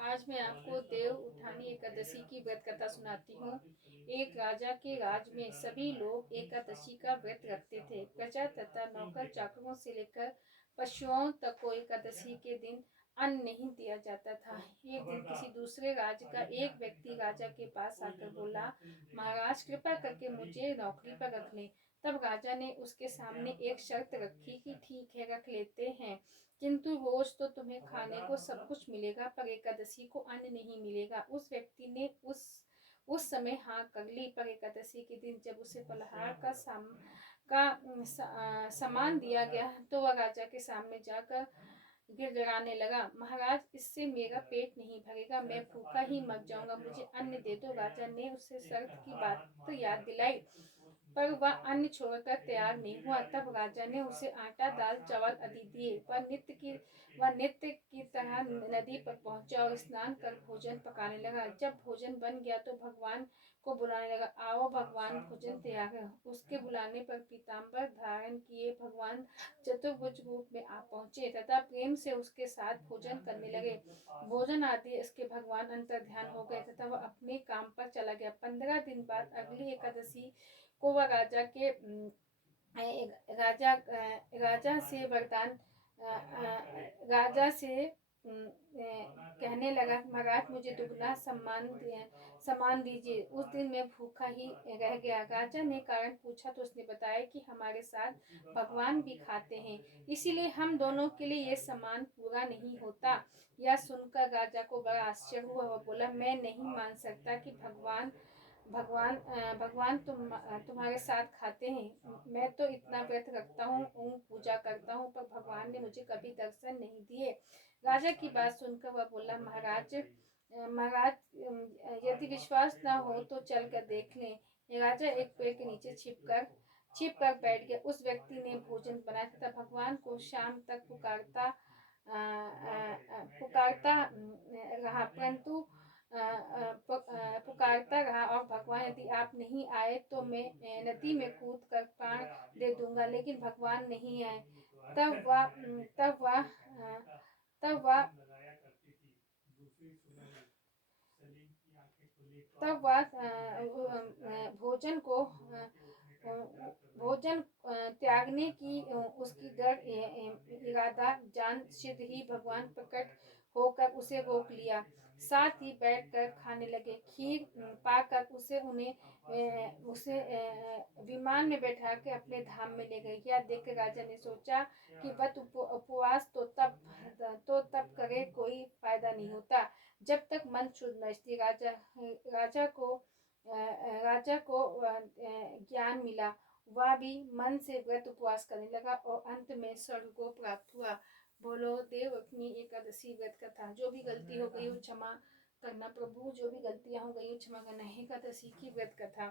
आज मैं आपको देव उठानी एकादशी की व्रत कथा सुनाती हूँ। एक राजा के राज में सभी लोग एकादशी का व्रत रखते थे। प्रजा तथा नौकर चाकरों से लेकर पशुओं तक को एकादशी के दिन अन्न नहीं दिया जाता था। एक दिन किसी दूसरे राज्य का एक व्यक्ति राजा के पास आकर बोला, महाराज कृपा करके मुझे नौकरी पर रख लें। तब राजा ने उसके सामने एक शर्त रखी कि ठीक है, रख लेते हैं, किंतु रोज तो तुम्हें खाने को सब कुछ मिलेगा, पर एकादशी को अन्न नहीं मिलेगा। उस व्यक्ति ने उस समय हाँ कर ली, पर एकादशी के दिन जब उसे फलाहार का सामान दिया गया तो वह राजा के सामने जाकर गिड़गिड़ाने लगा, महाराज इससे मेरा पेट नहीं भरेगा, मैं भूखा ही मर जाऊंगा, मुझे अन्न दे दो। राजा ने उसे शर्त की बात तो याद दिलाई, पर वह अन्न छोड़कर तैयार नहीं हुआ। तब राजा ने उसे आटा दाल चावल आदि दिए। वह नित्य की तरह नदी पर पहुंचा और स्नान कर भोजन पकाने लगा। जब भोजन बन गया तो भगवान को बुलाने लगा, आओ भगवान, भोजन तैयार है। उसके बुलाने पर पीताम्बर धारण किए भगवान चतुर्भुज रूप में आ पहुंचे तथा प्रेम से उसके साथ भोजन करने लगे। भोजन आदि इसके भगवान अंतर्ध्यान हो गए तथा वह अपने काम पर चला गया। 15 दिन बाद अगली एकादशी को वह राजा राजा से वरदान राजा से कहने लगा, महाराज मुझे दुगना सम्मान दीजिए। उस दिन मैं भूखा ही रह गया। राजा ने कारण पूछा तो उसने बताया कि हमारे साथ भगवान भी खाते हैं, इसीलिए हम दोनों के लिए ये सम्मान पूरा नहीं होता। यह सुनकर राजा को बड़ा आश्चर्य हुआ। वह बोला, मैं नहीं मान सकता कि भगवान तुम्हारे साथ खाते हैं। मैं तो इतना व्रत रखता हूँ, पूजा करता हूँ, पर भगवान ने मुझे कभी दर्शन नहीं दिए। राजा की बात सुनकर वह बोला, महाराज यदि विश्वास ना हो तो चल कर देख लें। राजा एक पेड़ के नीचे छिप कर बैठ गया। उस व्यक्ति ने भोजन बनाया तथा भगवान को शाम तक रहा, परंतु पुकारता रहा और भगवान यदि आप नहीं आए तो मैं नदी में कूद कर प्राण दे दूंगा, लेकिन भगवान नहीं आए। तब वह तब वह तब वह तब वह भोजन को भोजन त्यागने की उसकी दृढ़ इरादा जान सिद्ध ही भगवान प्रकट होकर उसे रोक लिया। साथ ही बैठकर खाने लगे। खीर पाकर उसे विमान में बैठा के अपने धाम में ले गए। यह देखकर राजा ने सोचा कि व्रत उपवास तो तब करे कोई फायदा नहीं होता जब तक मन शुद्ध न स्थिर। राजा को ज्ञान मिला। वह भी मन से व्रत उपवास करने लगा और अंत में स्वर्ग को प्राप्त हुआ। बोलो देव अपनी एकादशी व्रत कथा। जो भी गलती हो गई हो क्षमा करना प्रभु, जो भी गलतियां हो गई हो क्षमा करना। एकादशी की व्रत कथा।